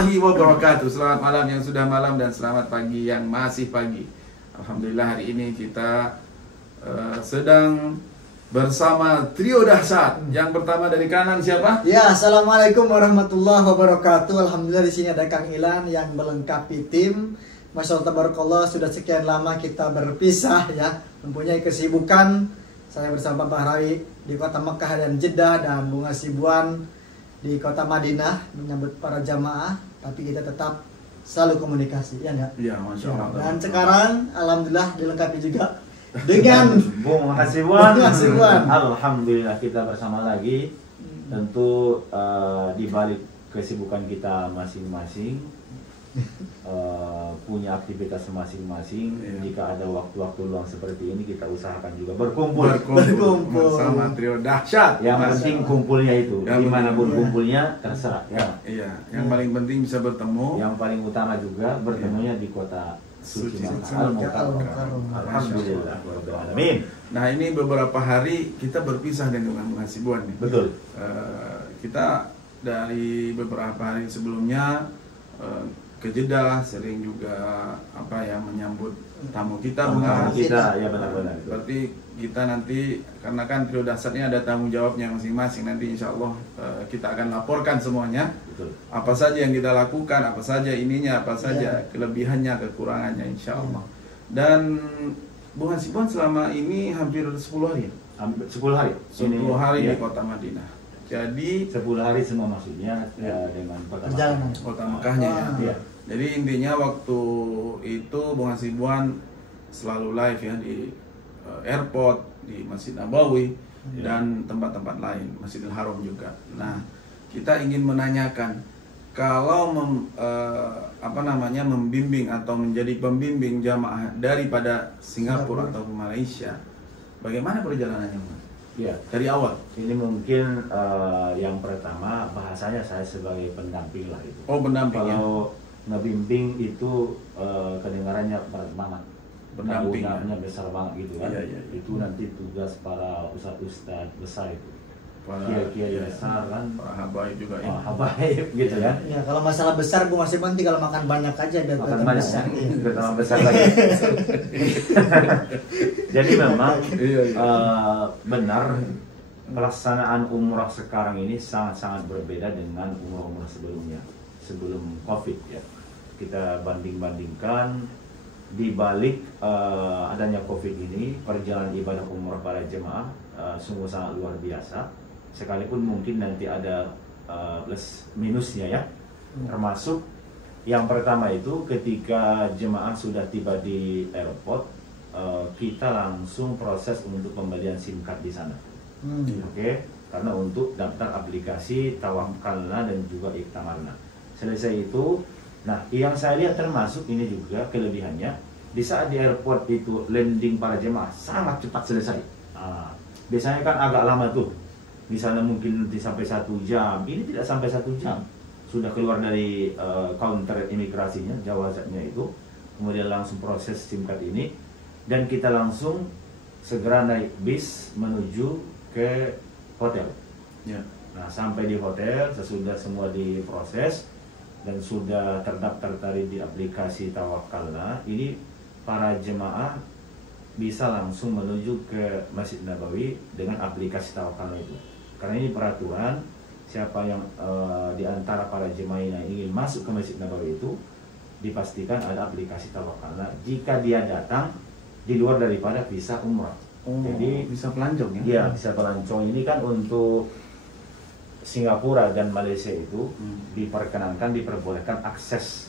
warahmatullahi wabarakatuh. Selamat malam yang sudah malam dan selamat pagi yang masih pagi. Alhamdulillah hari ini kita sedang bersama trio dahsyat. Yang pertama dari kanan siapa? Ya, assalamualaikum warahmatullahi wabarakatuh. Alhamdulillah di sini ada Kang Ilan yang melengkapi tim. Masya Allah tabarakallah, sudah sekian lama kita berpisah ya, mempunyai kesibukan. Saya bersama Bang Rawi di kota Mekah dan Jeddah dan Bung Hasibuan di kota Madinah menyambut para jamaah, tapi kita tetap selalu komunikasi, ya enggak? Iya, Masya Allah. Dan sekarang alhamdulillah dilengkapi juga dengan Bung Hasibuan. Alhamdulillah kita bersama lagi. Tentu di balik kesibukan kita masing-masing, punya aktivitas masing-masing. Jika ada waktu-waktu luang seperti ini, kita usahakan juga berkumpul bersama trio dahsyat. Yang penting kumpulnya itu, dimanapun kumpulnya terserah ya. Iya, yang paling penting bisa bertemu. Yang paling utama juga bertemunya di kota suci Al-Mukarram. Alhamdulillah. Amin. Nah, ini beberapa hari kita berpisah dengan Bung Hasibuan nih. Betul. Kita dari beberapa hari sebelumnya ke Jeddah, sering juga menyambut tamu kita, Ya benar-benar. Berarti kita nanti, karena kan trio dahsyatnya ada tanggung jawabnya masing-masing, nanti insya Allah kita akan laporkan semuanya. Betul. Apa saja yang kita lakukan, apa saja ininya, apa saja kelebihannya, kekurangannya, insya Allah. Dan Bung Hasibuan selama ini hampir 10 hari, 10 hari. 10 hari ya. di kota Madinah. Jadi 10 hari semua maksudnya dengan kota perjalanan. Kota Mekahnya ya. Jadi intinya waktu itu Bung Hasibuan selalu live ya di airport, di Masjid Nabawi dan tempat-tempat lain, Masjidil Haram juga. Nah, kita ingin menanyakan kalau membimbing atau menjadi pembimbing jamaah daripada Singapura atau Malaysia, bagaimana perjalanannya, Mas? Ya. Dari awal. Ini mungkin yang pertama bahasanya saya sebagai pendamping lah itu. Oh, pendamping ya. Kalau ngebimbing itu kedengarannya berat banget. Pendamping Tanggungannya besar banget gitu kan. Iya. Itu nanti tugas para ustadz besar itu. Para kiai besar kan. Para habaib juga ya. Habaib gitu ya. Ya, kalau masalah besar Bung Hasibuan tinggal makan banyak aja biar Makan kelihatan banyak besar. ya. Bertambah besar lagi. Jadi memang benar pelaksanaan umrah sekarang ini sangat-sangat berbeda dengan umrah-umrah sebelumnya, sebelum COVID ya. Kita banding-bandingkan, di balik adanya COVID ini, perjalanan ibadah umrah para jemaah sungguh sangat luar biasa. Sekalipun mungkin nanti ada plus minusnya ya, termasuk yang pertama itu ketika jemaah sudah tiba di airport, kita langsung proses untuk pembelian SIM card di sana. Oke, karena untuk daftar aplikasi Tawakkalna dan juga Iktamarna. Selesai itu, nah yang saya lihat termasuk ini juga kelebihannya, di saat di airport itu landing para jemaah sangat cepat selesai. Biasanya kan agak lama tuh, misalnya mungkin sampai 1 jam, ini tidak sampai 1 jam. Sudah keluar dari counter imigrasinya, jawazatnya itu, kemudian langsung proses SIM card ini, dan kita langsung segera naik bis menuju ke hotel. Ya. Nah, sampai di hotel, sesudah semua diproses dan sudah terdaftar tadi di aplikasi Tawakkalna, ini para jemaah bisa langsung menuju ke Masjid Nabawi dengan aplikasi Tawakkalna itu. Karena ini peraturan, siapa yang di antara para jemaah yang ingin masuk ke Masjid Nabawi itu dipastikan ada aplikasi Tawakkalna jika dia datang di luar daripada visa umrah. Jadi bisa pelancong ya? Iya, bisa pelancong. Ini kan untuk Singapura dan Malaysia itu diperbolehkan akses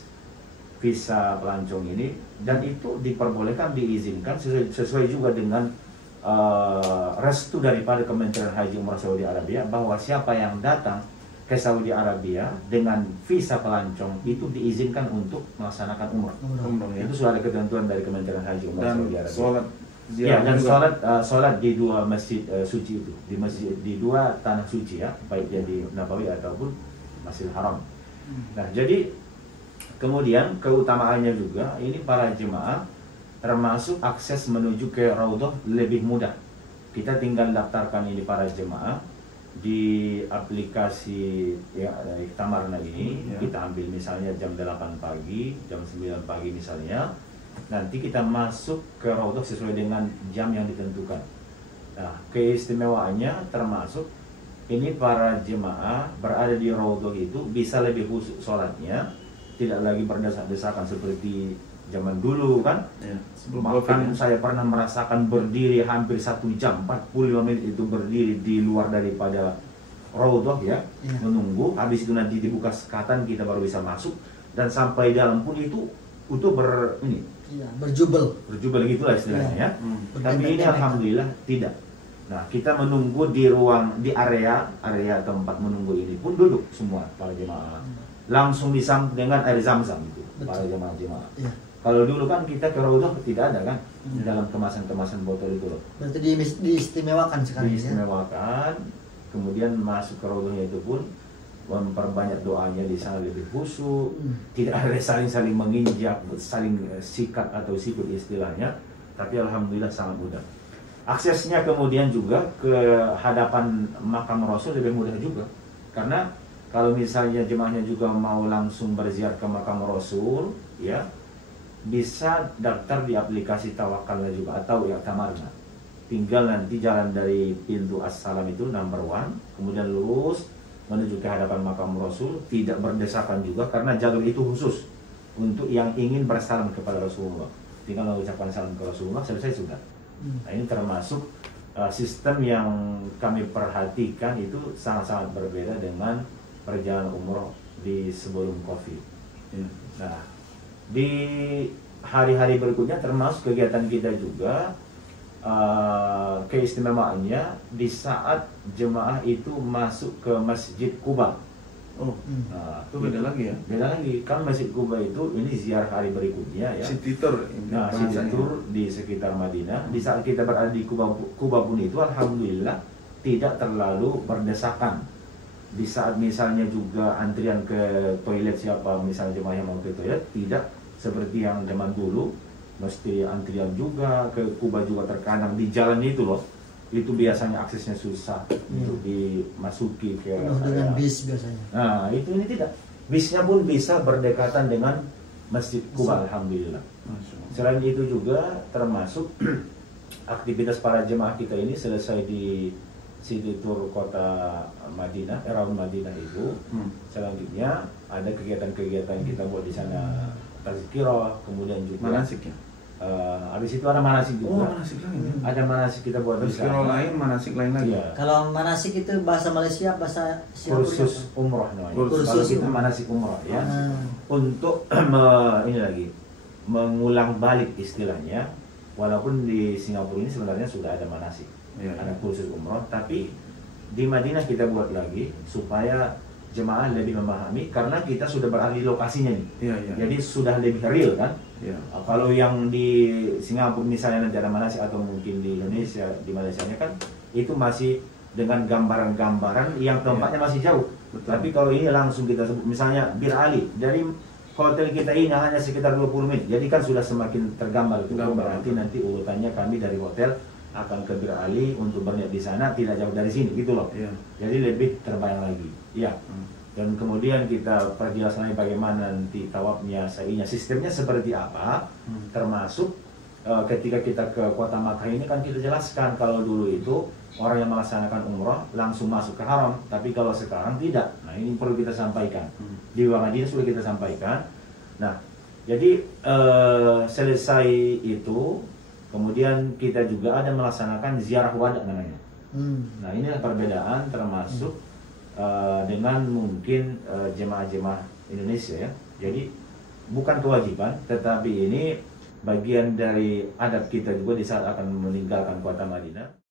visa pelancong ini, dan itu diperbolehkan, diizinkan sesuai juga dengan restu daripada Kementerian Haji Umrah Saudi Arabia, bahwa siapa yang datang ke Saudi Arabia dengan visa pelancong itu diizinkan untuk melaksanakan umrah. Itu sudah ada ketentuan dari Kementerian Haji Umrah Saudi Arabia. Dan sholat di 2 masjid suci itu, di 2 tanah suci ya, baik di Nabawi ataupun Masjidil Haram. Nah, jadi kemudian keutamaannya juga ini para jemaah termasuk akses menuju ke Raudhah lebih mudah. Kita tinggal daftarkan ini para jemaah, di aplikasi ya Tamarna ini kita ambil misalnya jam 8 pagi, jam 9 pagi misalnya, nanti kita masuk ke Raudhah sesuai dengan jam yang ditentukan. Nah, keistimewaannya termasuk ini para jemaah berada di Raudhah itu bisa lebih khusyuk sholatnya, tidak lagi berdesak-desakan seperti zaman dulu kan. Bahkan saya pernah merasakan berdiri hampir 1 jam 45 menit itu berdiri di luar daripada Raudhah ya, menunggu. Habis itu nanti dibuka sekatan kita baru bisa masuk, dan sampai dalam pun itu berjubel gitulah istilahnya ya. Tapi ini alhamdulillah tidak. Nah, kita menunggu di area tempat menunggu ini pun duduk semua para jemaah. Langsung disambut dengan air zam-zam itu para jemaah-jemaah. Kalau dulu kan kita ke Raudhah tidak ada kan, dalam kemasan-kemasan botol itu loh. Berarti diistimewakan sekarang. Diistimewakan, kemudian masuk ke Raudhahnya itu pun memperbanyak doanya di sana lebih khusyuk, tidak ada saling menginjak, saling sikat atau sikut istilahnya, tapi alhamdulillah sangat mudah. Aksesnya kemudian juga ke hadapan makam Rasul lebih mudah juga, karena kalau misalnya jemaahnya juga mau langsung berziarah ke makam Rasul, ya bisa daftar di aplikasi Tawakalna juga atau ya Tamarna. Tinggal nanti jalan dari pintu As-Salam itu number 1, kemudian lurus menuju ke hadapan makam Rasul, tidak berdesakan juga karena jalur itu khusus untuk yang ingin bersalam kepada Rasulullah. Tinggal mengucapkan salam ke Rasulullah, selesai sudah. Nah, ini termasuk sistem yang kami perhatikan itu sangat-sangat berbeda dengan perjalanan umroh di sebelum Covid. Nah, di hari-hari berikutnya termasuk kegiatan kita juga keistimewaannya di saat jemaah itu masuk ke Masjid Quba. Nah, itu beda lagi ya? Beda lagi, kan Masjid Quba itu ini ziarah hari berikutnya ya. City tour. Nah, city tour di sekitar Madinah. Di saat kita berada di Quba pun itu alhamdulillah tidak terlalu berdesakan. Di saat misalnya juga antrian ke toilet, siapa misalnya jemaah yang mau ke toilet, tidak seperti yang zaman dulu mesti antrian juga. Ke Quba juga terkadang di jalan itu loh, itu biasanya aksesnya susah untuk dimasuki ke dengan bis biasanya. Nah, ini tidak. Bisnya pun bisa berdekatan dengan Masjid Quba alhamdulillah. Selain itu juga termasuk aktivitas para jemaah kita ini selesai di city tour kota Madinah, around Madinah itu. Selanjutnya ada kegiatan-kegiatan kita buat di sana, tazkirah, kemudian juga manasik ya. Habis itu ada manasik juga. Manasik lain. Ada manasik kita buat di sana. Tazkirah lain, manasik lain lagi. Ya. Kalau manasik itu bahasa Malaysia, bahasa kursus umroh namanya. Kursus Kalau kita manasik umroh ya. Untuk ini lagi mengulang balik istilahnya. Walaupun di Singapura ini sebenarnya sudah ada manasik. Ada kursus umroh, tapi di Madinah kita buat lagi supaya jemaah lebih memahami, karena kita sudah berada di lokasinya nih. Jadi sudah lebih real kan. Kalau yang di Singapura misalnya nanti ada manasik, atau mungkin di Indonesia, di Malaysianya kan itu masih dengan gambaran-gambaran yang tempatnya masih jauh. Tapi kalau ini langsung kita sebut, misalnya Bir Ali dari hotel kita ini hanya sekitar 20 menit, jadi kan sudah semakin tergambar itu. Berarti nanti urutannya kami dari hotel akan ke Bir Ali untuk berniat di sana, tidak jauh dari sini gitu loh. Jadi lebih terbayang lagi. Dan kemudian kita perjelas lagi bagaimana nanti tawafnya, sa'inya, sistemnya seperti apa. Termasuk ketika kita ke kota Makkah ini kan kita jelaskan kalau dulu itu orang yang melaksanakan umroh langsung masuk ke haram, tapi kalau sekarang tidak. Nah, ini perlu kita sampaikan. Di Madinah sudah kita sampaikan. Nah, jadi selesai itu, kemudian kita juga ada melaksanakan ziarah wada namanya. Nah, inilah perbedaan termasuk dengan mungkin jemaah-jemaah Indonesia ya. Jadi bukan kewajiban, tetapi ini bagian dari adab kita juga di saat akan meninggalkan kota Madinah.